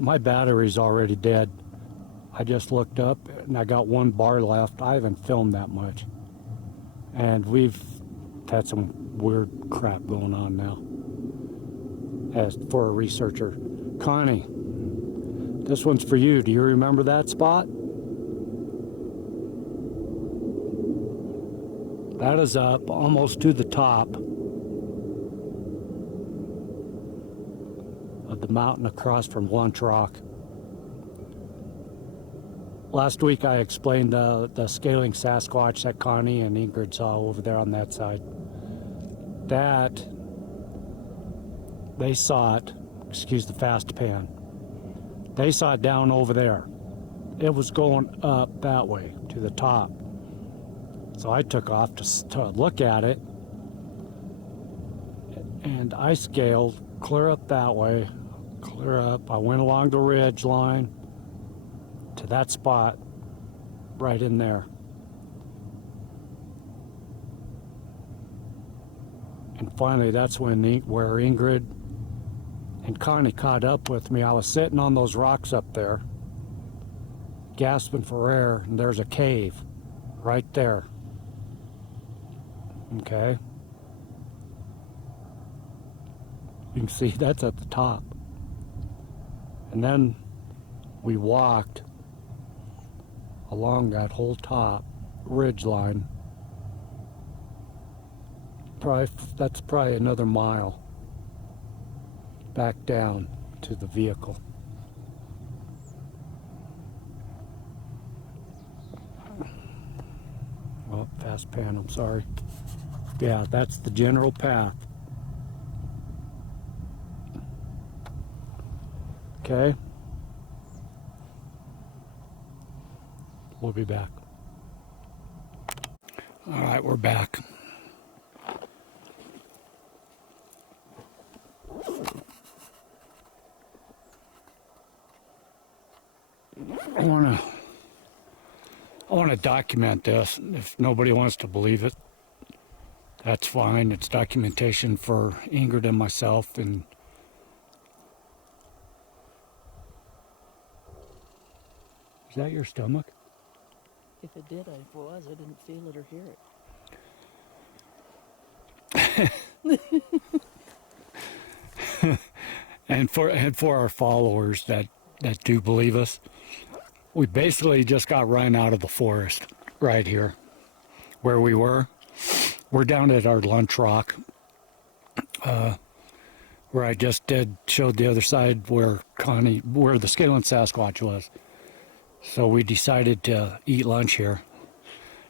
My battery's already dead. I just looked up and I got one bar left. I haven't filmed that much. And we've had some weird crap going on now. As for a researcher. Connie, this one's for you. Do you remember that spot? That is up almost to the top of the mountain across from Lunch Rock. Last week I explained the scaling Sasquatch that Connie and Ingrid saw over there on that side. That, they saw it, excuse the fast pan, they saw it down over there. It was going up that way to the top. So I took off to look at it, and I scaled clear up that way, clear up. I went along the ridge line to that spot right in there. And finally, that's where Ingrid and Connie caught up with me. I was sitting on those rocks up there, gasping for air, and there's a cave right there. Okay. You can see that's at the top. And then we walked along that whole top ridge line. That's probably another mile back down to the vehicle. Oh, fast pan, I'm sorry. Yeah, that's the general path. Okay. We'll be back. All right, we're back. I want to document this. If nobody wants to believe it, that's fine. It's documentation for Ingrid and myself. And is that your stomach? If it did, I didn't feel it or hear it. and for our followers that do believe us, we basically just got run out of the forest right here where we were. We're down at our Lunch Rock, where I just showed the other side where the scaling Sasquatch was. So we decided to eat lunch here.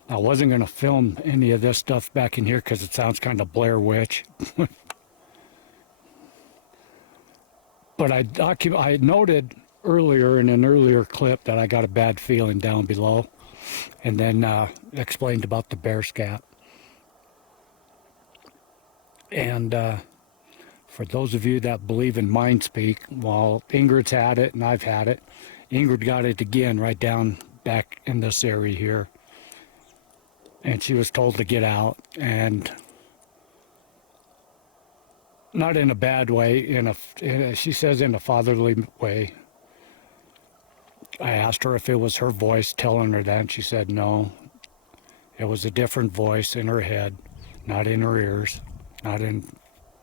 I wasn't going to film any of this stuff back in here because it sounds kind of Blair Witch. But I noted earlier in an earlier clip that I got a bad feeling down below, and then explained about the bear scat. And for those of you that believe in mind speak, well, Ingrid's had it and I've had it. Ingrid got it again right down back in this area here. And she was told to get out, and not in a bad way, she says in a fatherly way. I asked her if it was her voice telling her that, and she said no. It was a different voice in her head, not in her ears, not in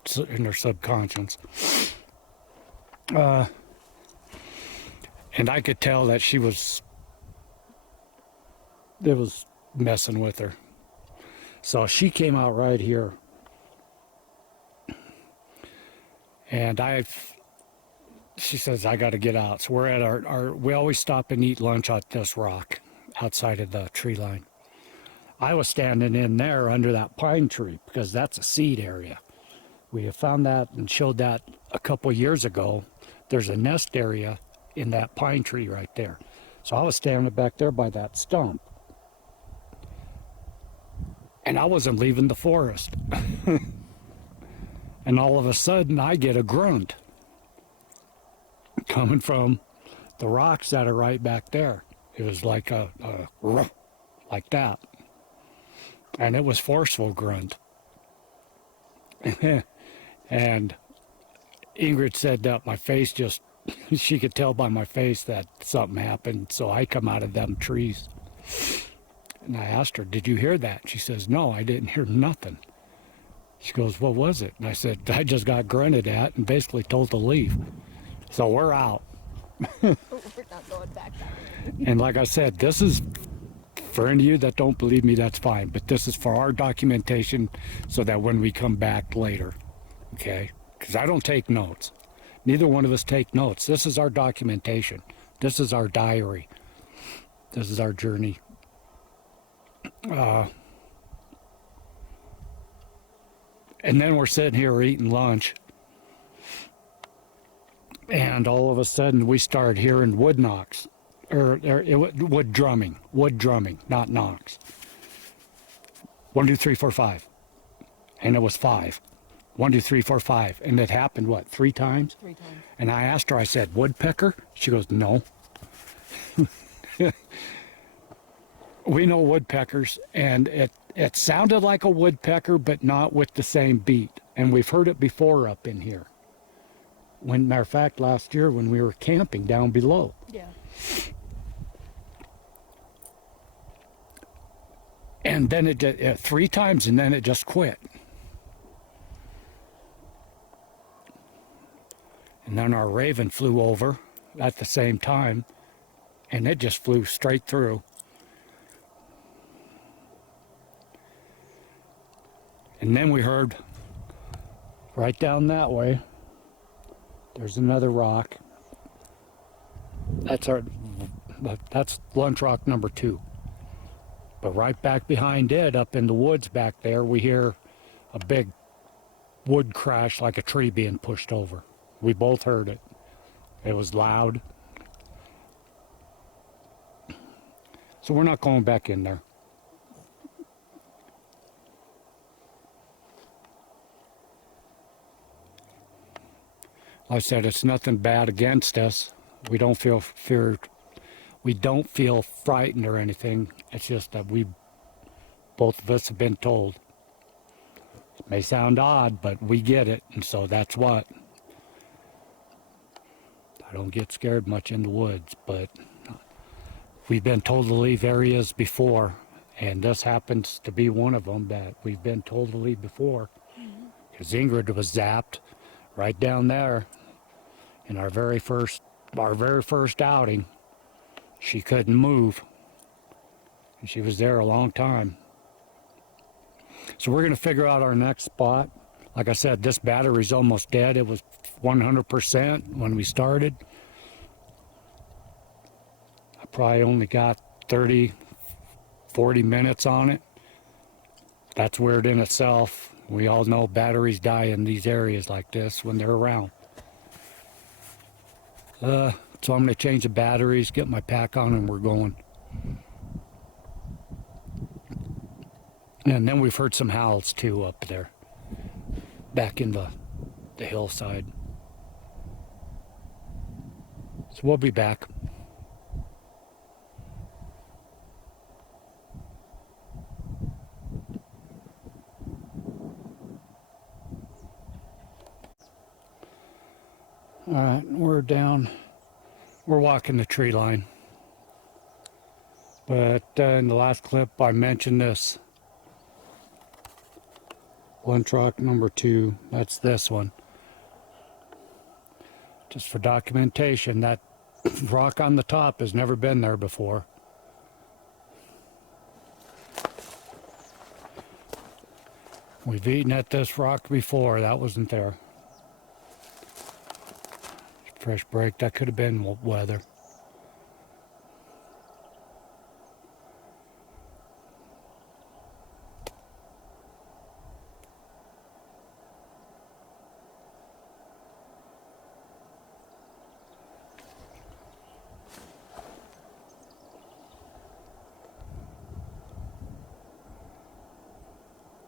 her subconscious. And I could tell that it was messing with her. So she came out right here. And she says, I got to get out. So we're at we always stop and eat lunch at this rock outside of the tree line. I was standing in there under that pine tree because that's a seed area. We have found that and showed that a couple years ago. There's a nest area in that pine tree right there. So I was standing back there by that stump. And I wasn't leaving the forest. And all of a sudden I get a grunt coming from the rocks that are right back there. It was like a like that. And it was forceful grunt. And Ingrid said that my face just she could tell by my face that something happened. So I come out of them trees. And I asked her, did you hear that? She says, no, I didn't hear nothing. She goes, what was it? And I said, I just got grunted at and basically told to leave. So we're out. We're not going back that way. And like I said, this is, for any of you that don't believe me, that's fine. But this is for our documentation so that when we come back later, okay? Because I don't take notes. Neither one of us take notes. This is our documentation. This is our diary. This is our journey. And then we're sitting here eating lunch. And all of a sudden we started hearing wood knocks. Wood drumming, not knocks. 1, 2, 3, 4, 5. And it was 5. 1, 2, 3, 4, 5. And it happened, what, 3 times? 3 times. And I asked her, I said, woodpecker? She goes, no. We know woodpeckers, and it sounded like a woodpecker, but not with the same beat. And we've heard it before up in here. Matter of fact, last year when we were camping down below. Yeah. And then it 3 times, and then it just quit. And then our raven flew over at the same time, and it just flew straight through. And then we heard right down that way, there's another rock. That's lunch rock number 2. But right back behind it, up in the woods back there, we hear a big wood crash like a tree being pushed over. We both heard it. It was loud. So we're not going back in there. Like I said, it's nothing bad against us. We don't feel fear. We don't feel frightened or anything. It's just that both of us have been told. It may sound odd, but we get it, and so that's what. I don't get scared much in the woods, but we've been told to leave areas before, and this happens to be one of them that we've been told to leave before. Because Ingrid was zapped right down there in our very first outing. She couldn't move, and she was there a long time. So we're going to figure out our next spot. Like I said, this battery's almost dead. It was 100% when we started. I probably only got 30, 40 minutes on it. That's weird in itself. We all know batteries die in these areas like this when they're around. So I'm going to change the batteries, get my pack on, and we're going. And then we've heard some howls too up there, back in the hillside. So we'll be back. All right, we're down. We're walking the tree line. But in the last clip, I mentioned this. Lunch rock number 2, that's this one. Just for documentation, that rock on the top has never been there before. We've eaten at this rock before, that wasn't there. Fresh break, that could have been weather.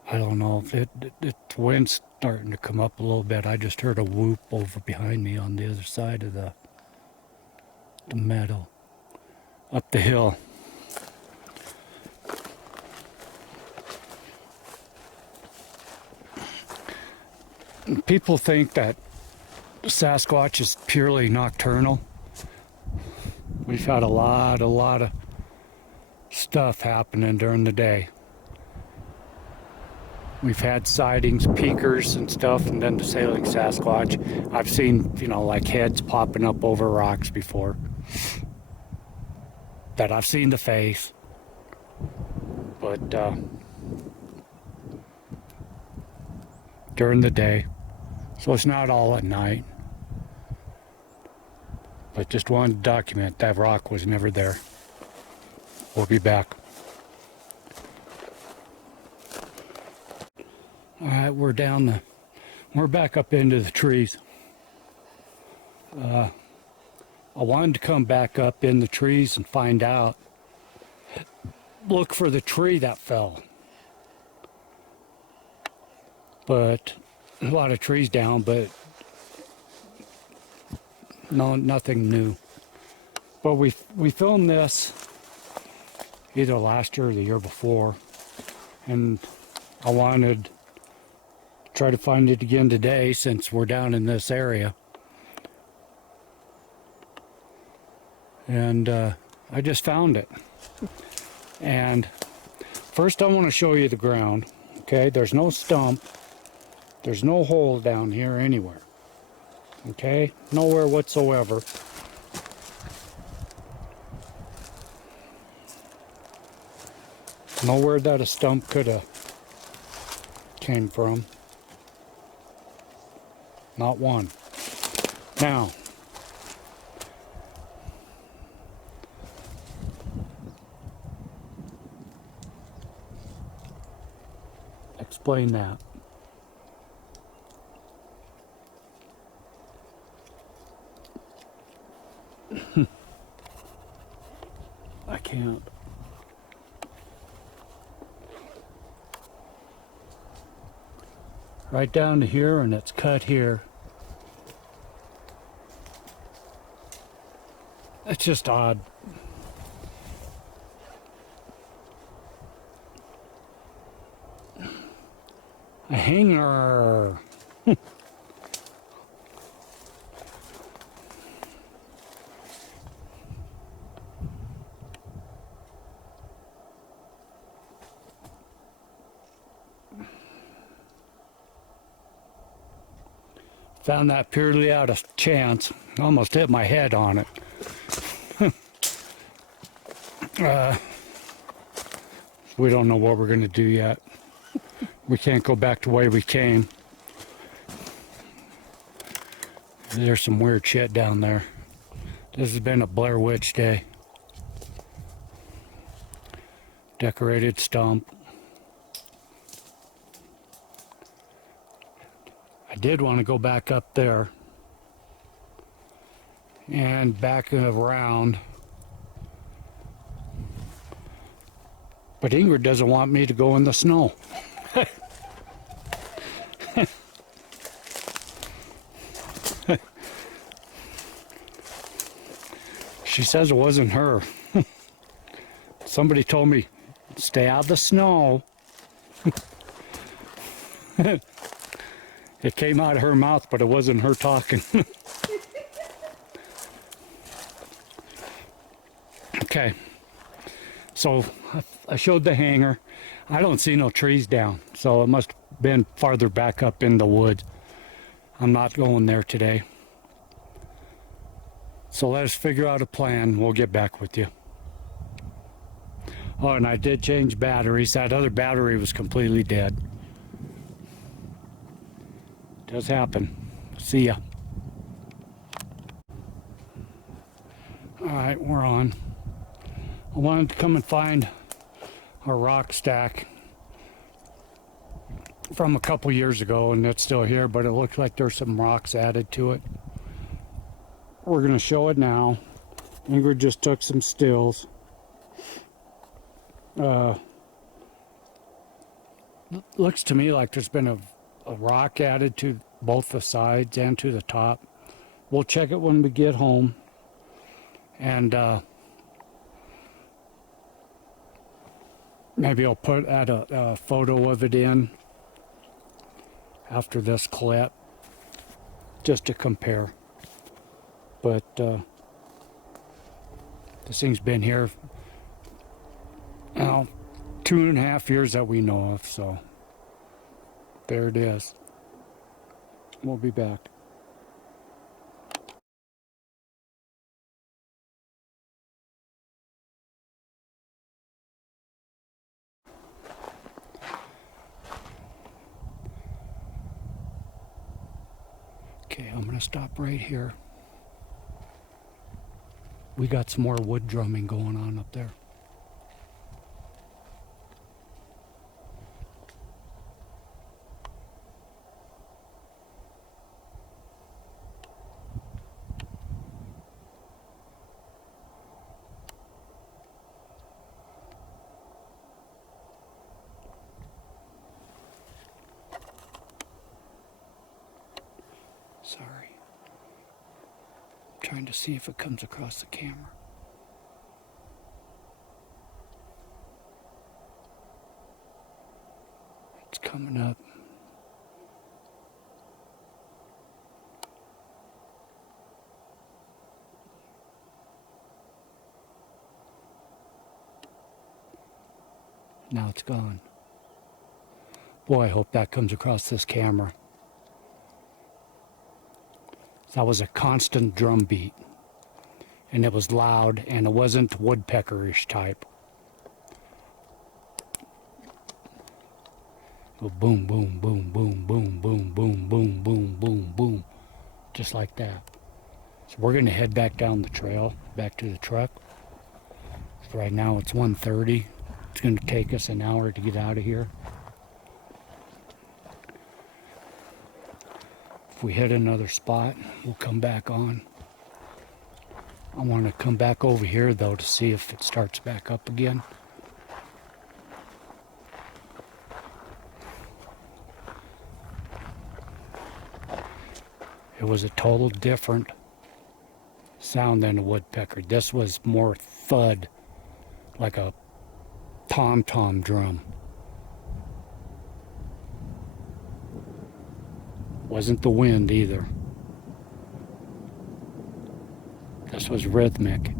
I don't know if the wind's starting to come up a little bit. I just heard a whoop over behind me on the other side of the meadow, up the hill. People think that Sasquatch is purely nocturnal. We've had a lot of stuff happening during the day. We've had sightings, peekers and stuff, and then the sailing Sasquatch. I've seen, like heads popping up over rocks before. That I've seen the face. But during the day. So it's not all at night. But just wanted to document that rock was never there. We'll be back. Alright, we're back up into the trees. I wanted to come back up in the trees and find out. Look for the tree that fell. But a lot of trees down, but no, nothing new. But we filmed this either last year or the year before, and I wanted to try to find it again today since we're down in this area. And I just found it. And first I want to show you the ground. Okay, there's no stump. There's no hole down here anywhere. Okay, nowhere whatsoever. Nowhere that a stump could have came from. Not one. Now, explain that. I can't. Right down to here, and it's cut here. It's just odd. A hanger. Found that purely out of chance. Almost hit my head on it. We don't know what we're going to do yet. We can't go back the way we came. There's some weird shit down there. This has been a Blair Witch day. Decorated stump. I did want to go back up there and back around, but Ingrid doesn't want me to go in the snow. She says it wasn't her. Somebody told me, stay out of the snow. It came out of her mouth, but it wasn't her talking. Okay, so I showed the hanger. I don't see no trees down, so it must have been farther back up in the woods. I'm not going there today. So let us figure out a plan. We'll get back with you. Oh, and I did change batteries. That other battery was completely dead. Does happen. See ya. Alright, we're on. I wanted to come and find a rock stack from a couple years ago, and it's still here, but it looks like there's some rocks added to it. We're going to show it now. Ingrid just took some stills. Looks to me like there's been a rock added to both the sides and to the top. We'll check it when we get home, and maybe I'll add a photo of it in after this clip. just to compare. But this thing's been here, 2.5 years that we know of, so there it is. We'll be back. Okay, I'm gonna stop right here. We got some more wood drumming going on up there. Sorry. I'm trying to see if it comes across the camera. It's coming up. Now it's gone. Boy, I hope that comes across this camera. That was a constant drum beat. And it was loud, and it wasn't woodpeckerish type. Go boom, boom, boom, boom, boom, boom, boom, boom, boom, boom, boom. Just like that. So we're going to head back down the trail, back to the truck. So right now it's 1:30. It's going to take us an hour to get out of here. If we hit another spot, we'll come back on. I want to come back over here though to see if it starts back up again. It was a total different sound than a woodpecker. This was more thud, like a tom-tom drum. Wasn't the wind either. This was rhythmic.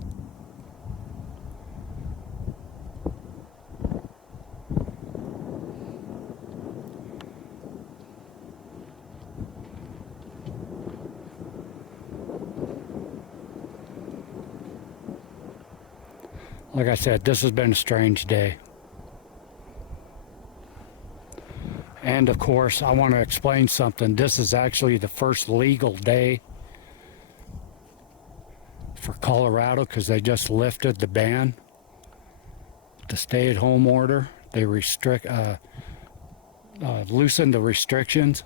Like I said, this has been a strange day. And of course, I want to explain something. This is actually the first legal day for Colorado because they just lifted the ban, the stay-at-home order. They loosened the restrictions.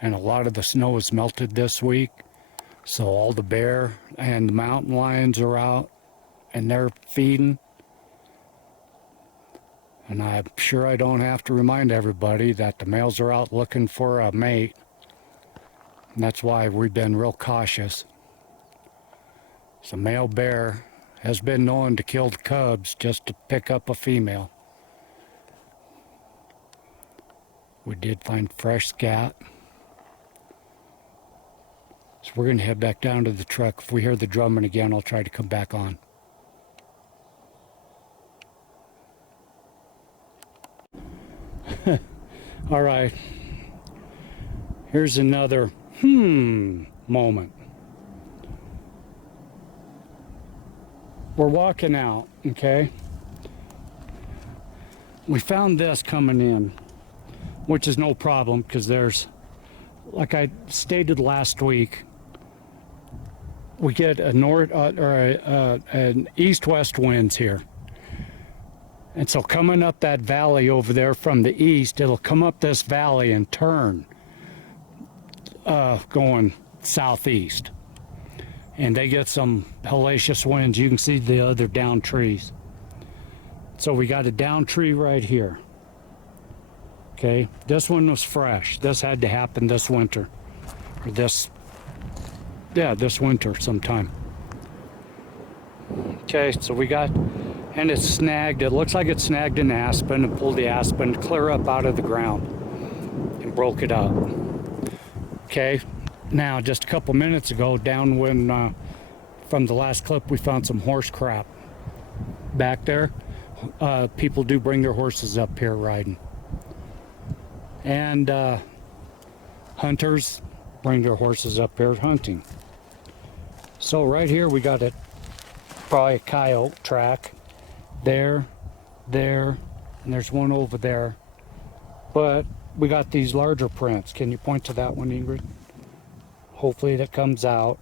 And a lot of the snow is melted this week, so all the bear and the mountain lions are out and they're feeding. And I'm sure I don't have to remind everybody that the males are out looking for a mate. And that's why we've been real cautious. So male bear has been known to kill the cubs just to pick up a female. We did find fresh scat. So we're going to head back down to the truck. If we hear the drumming again, I'll try to come back on. All right. Here's another moment. We're walking out, okay? We found this coming in, which is no problem because there's, like I stated last week, we get a an east-west winds here. And so coming up that valley over there from the east, it'll come up this valley and turn going southeast. And they get some hellacious winds. You can see the other down trees. So we got a down tree right here. Okay, this one was fresh. This had to happen this winter. Or this winter sometime. Okay, so we got, and it's snagged. It looks like it's snagged an aspen and pulled the aspen clear up out of the ground and broke it up. Okay, now just a couple minutes ago, downwind from the last clip, we found some horse crap back there. People do bring their horses up here riding, and hunters bring their horses up here hunting. So right here we got probably a coyote track there, and there's one over there, but we got these larger prints. Can you point to that one, Ingrid? Hopefully that comes out.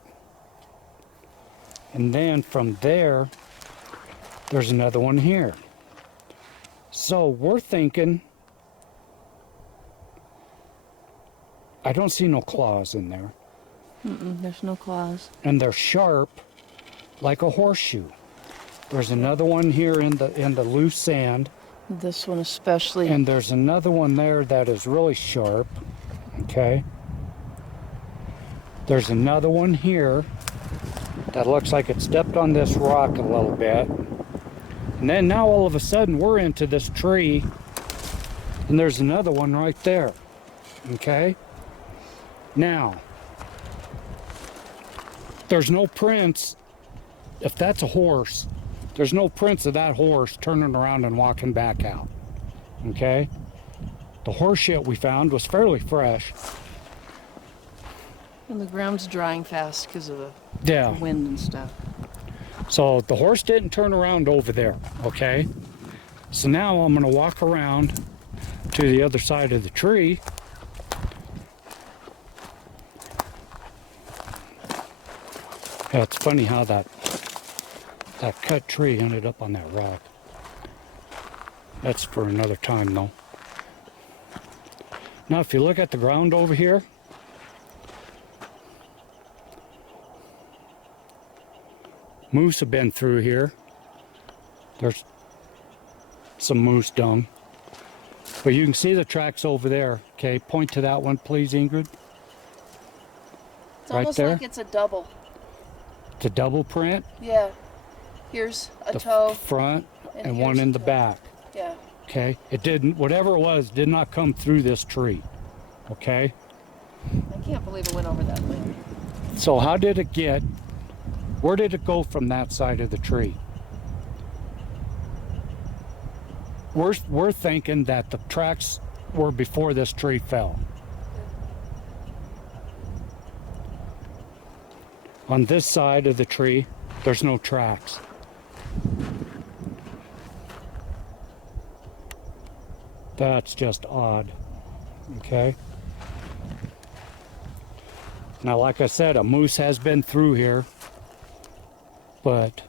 And then from there, there's another one here. So we're thinking, I don't see no claws in there. There's no claws. And they're sharp like a horseshoe. There's another one here in the loose sand. This one especially. And there's another one there that is really sharp. Okay. There's another one here that looks like it stepped on this rock a little bit. And then now all of a sudden we're into this tree, and there's another one right there. Okay. Now, there's no prints. If that's a horse, there's no prints of that horse turning around and walking back out. Okay? The horse shit we found was fairly fresh. And the ground's drying fast because of the Yeah. wind and stuff. So the horse didn't turn around over there. Okay? So now I'm going to walk around to the other side of the tree. Yeah, it's funny how that cut tree ended up on that rock. That's for another time though. Now if you look at the ground over here, moose have been through here. There's some moose dung. But you can see the tracks over there. Okay, point to that one please, Ingrid. It's Right almost there? like it's a double. It's a double print. Yeah. Here's a The toe. front and here's one a in the toe. back. Yeah. Okay, it didn't, whatever it was, did not come through this tree. Okay, I can't believe it went over that way. so how did it get, where did it go from that side of the tree? We're thinking that the tracks were before this tree fell. On this side of the tree, there's no tracks. That's just odd. Okay. Now, like I said, a moose has been through here, but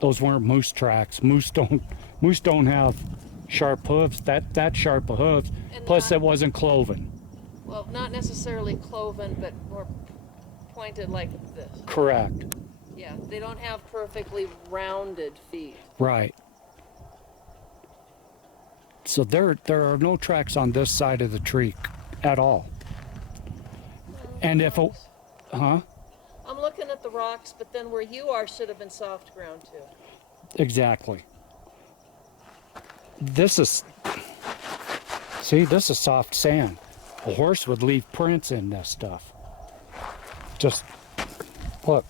those weren't moose tracks. Moose don't have sharp hooves. That sharp of hooves. And Plus, not- it wasn't cloven. Well, not necessarily cloven, but more pointed like this. Correct. Yeah, they don't have perfectly rounded feet. Right. So there are no tracks on this side of the tree at all. And if it, huh? I'm looking at the rocks, but then where you are should have been soft ground too. Exactly. This is, see, this is soft sand. A horse would leave prints in this stuff. Just look.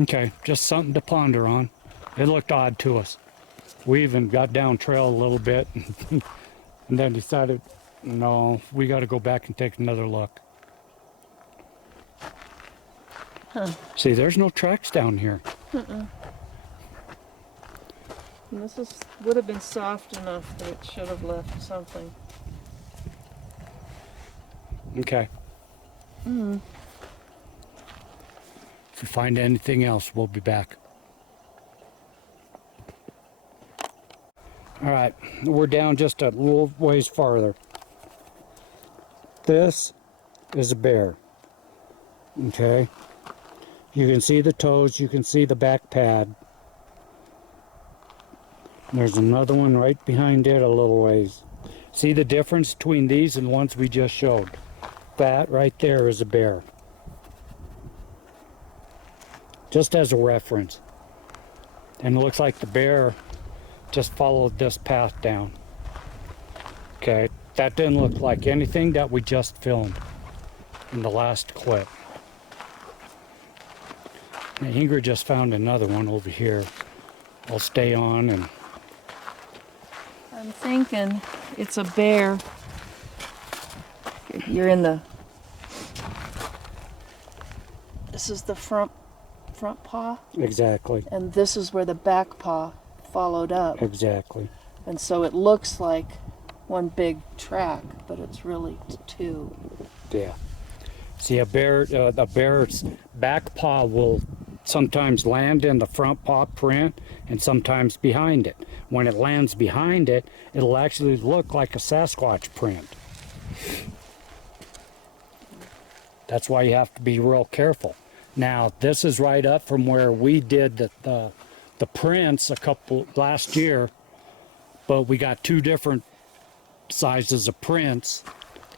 Okay, just something to ponder on. It looked odd to us. We even got down trail a little bit and then decided, no, we got to go back and take another look. Huh. See, there's no tracks down here. And this would have been soft enough that it should have left something. Okay. If we find anything else, we'll be back. All right, we're down just a little ways farther. This is a bear. Okay. You can see the toes, you can see the back pad. There's another one right behind it a little ways. See the difference between these and the ones we just showed? That right there is a bear. just as a reference. And it looks like the bear just followed this path down. Okay, that didn't look like anything that we just filmed in the last clip. Now, Ingrid just found another one over here. I'll stay on and... I'm thinking it's a bear. You're in the... This is the front paw, Exactly. and this is where the back paw followed up. Exactly. And so it looks like one big track, but it's really two. Yeah. See, a bear's back paw will sometimes land in the front paw print and sometimes behind it. When it lands behind it, it'll actually look like a Sasquatch print. That's why you have to be real careful. Now, this is right up from where we did the prints last year, but we got two different sizes of prints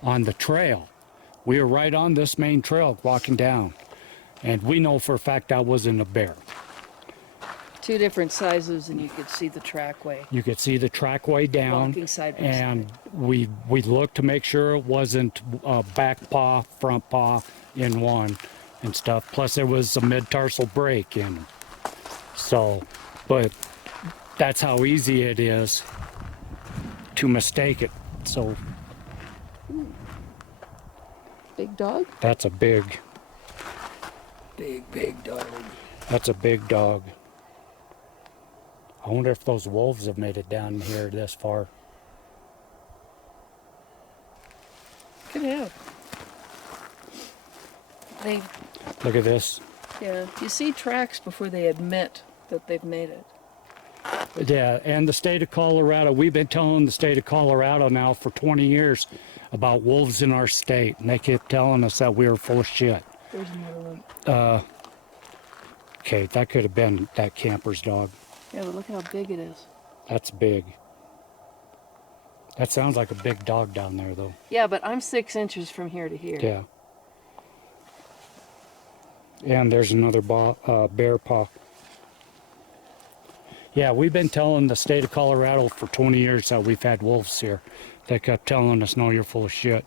on the trail. We were right on this main trail walking down, and we know for a fact that wasn't a bear. Two different sizes, and you could see the trackway. You could see the trackway down, Walking side by and side. we looked to make sure it wasn't back paw, front paw in one and stuff. Plus there was a mid-tarsal break in them. So, but that's how easy it is to mistake it. So Big dog? that's a big Big dog. That's a big dog. I wonder if those wolves have made it down here this far. Could have. They, Look at this. yeah, you see tracks before they admit that they've made it. Yeah, and the state of Colorado, we've been telling the state of Colorado now for 20 years about wolves in our state, and they kept telling us that we were full of shit. There's another one. Okay, that could have been that camper's dog. Yeah, but look at how big it is. That's big. That sounds like a big dog down there, though. Yeah, but I'm 6 inches from here to here. Yeah. And there's another bear paw. Yeah, we've been telling the state of Colorado for 20 years that we've had wolves here. They kept telling us, no, you're full of shit.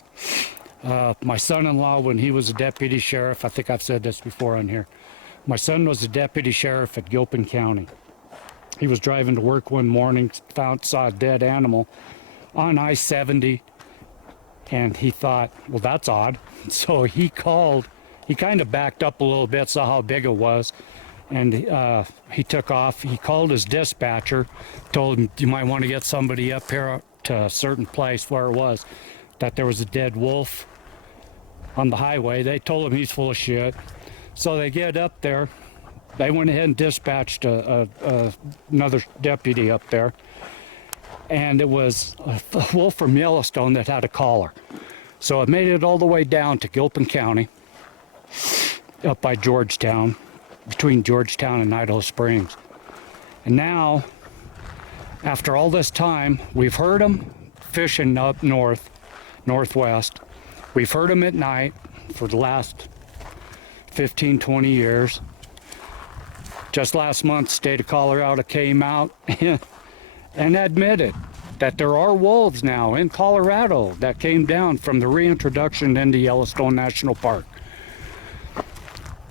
My son-in-law, when he was a deputy sheriff, I think I've said this before on here, my son was a deputy sheriff at Gilpin County. He was driving to work one morning, saw a dead animal on I-70, and he thought, well, that's odd. So he called, he kind of backed up a little bit, saw how big it was, and he took off. He called his dispatcher, told him, you might want to get somebody up here to a certain place where it was, that there was a dead wolf on the highway. They told him he's full of shit. So they get up there. They went ahead and dispatched another deputy up there. And it was a wolf from Yellowstone that had a collar. So it made it all the way down to Gilpin County, up by Georgetown, between Georgetown and Idaho Springs. And now, after all this time, we've heard them fishing up northwest. We've heard them at night for the last 15, 20 years. Just last month, state of Colorado came out and admitted that there are wolves now in Colorado that came down from the reintroduction into Yellowstone National Park.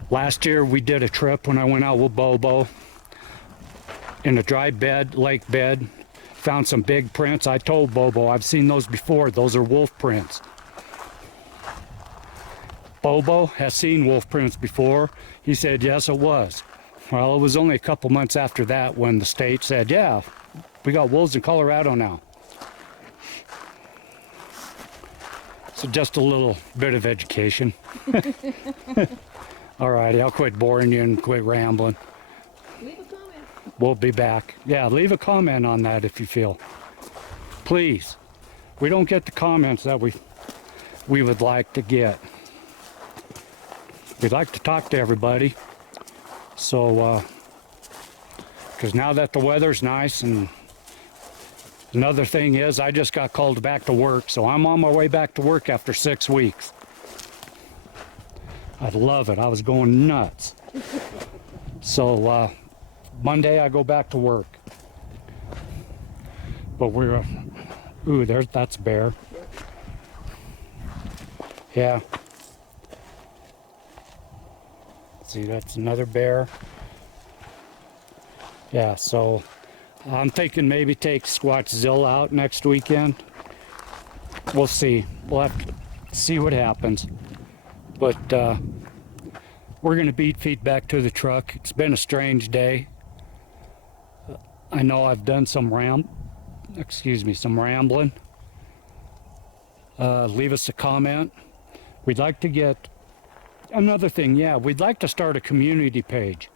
Last year, we did a trip when I went out with Bobo in a dry bed, lake bed, found some big prints. I told Bobo, I've seen those before. Those are wolf prints. Bobo has seen wolf prints before. He said, yes, it was. Well, it was only a couple months after that when the state said, yeah, we got wolves in Colorado now. So just a little bit of education. All righty, I'll quit boring you and quit rambling. Leave a comment. We'll be back. Yeah, leave a comment on that if you feel. Please. We don't get the comments that we would like to get. We'd like to talk to everybody. So, because now that the weather's nice, and another thing is I just got called back to work, so I'm on my way back to work after 6 weeks. I love it. I was going nuts. So Monday I go back to work. But we're, ooh, that's a bear. Yeah. See, that's another bear. Yeah, so I'm thinking maybe take Squatchzilla out next weekend. We'll see. We'll have to see what happens. But we're going to beat feet back to the truck. It's been a strange day. I know I've done some rambling. Leave us a comment. We'd like to get another thing. Yeah, we'd like to start a community page,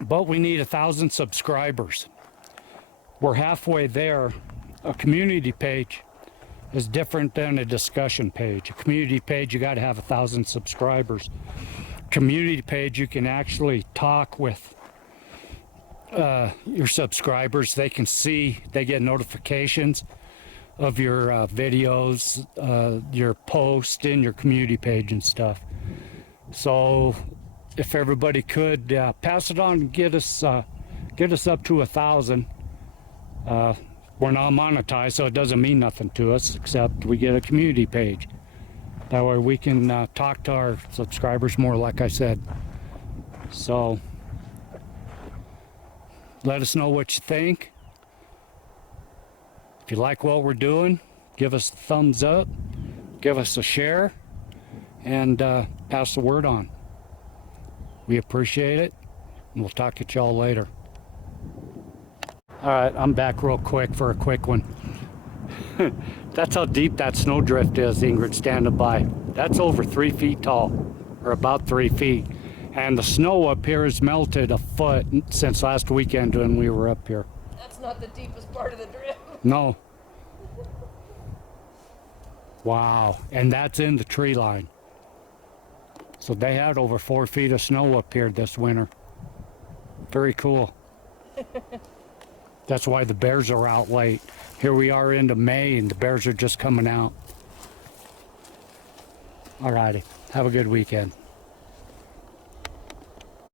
but we need 1,000 subscribers. We're halfway there. A community page is different than a discussion page. A community page, you got to have 1,000 subscribers. Community page, you can actually talk with your subscribers. They can see, they get notifications of your videos, your posts in your community page and stuff. So if everybody could pass it on and get us up to 1,000. We're not monetized, so it doesn't mean nothing to us except we get a community page. That way we can talk to our subscribers more, like I said. So let us know what you think. If you like what we're doing, give us a thumbs up, give us a share, and pass the word on. We appreciate it, and we'll talk to y'all later. All right, I'm back real quick for a quick one. That's how deep that snowdrift is, Ingrid, standing by. That's over 3 feet tall, or about 3 feet. And the snow up here has melted a foot since last weekend when we were up here. That's not the deepest part of the drift. No. Wow, and that's in the tree line. So they had over 4 feet of snow up here this winter. Very cool. That's why the bears are out late. Here we are into May and the bears are just coming out. Alrighty, have a good weekend.